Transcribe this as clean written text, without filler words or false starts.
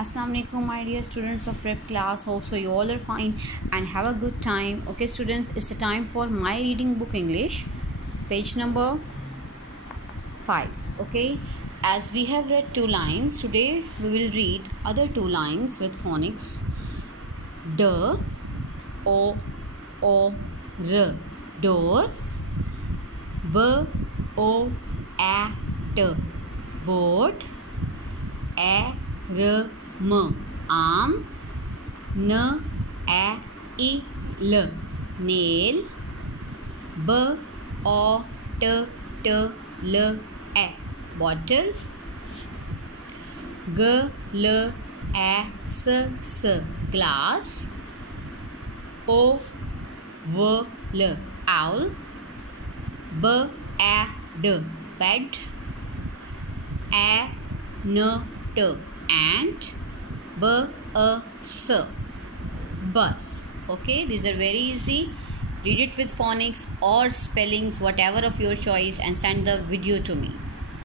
Assalamu alaikum, my dear students of prep class. Hope so you all are fine and have a good time. Okay students, it's a time for my reading book English, page number 5. Okay, as we have read 2 lines, today we will read other 2 lines with phonics. D, O, R, door. B, O, A, T, boat. A, R, M, arm. N, A, I, L, nail. B, O, T, L, A, bottle. G, L, A, S, glass. O, V, L, owl. B, A, D, bed. A, N, T, ant. B, A, S, bus. Okay, these are very easy. Read it with phonics or spellings, whatever of your choice, and send the video to me.